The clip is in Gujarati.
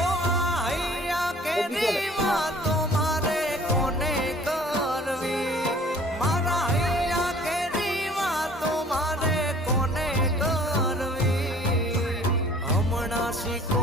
ઓ હૈયા કેરી વાતો મારે કોને કરવી, મારા હૈયા કેરી વાતો મારે કોને કરવી, હમણાં શીખો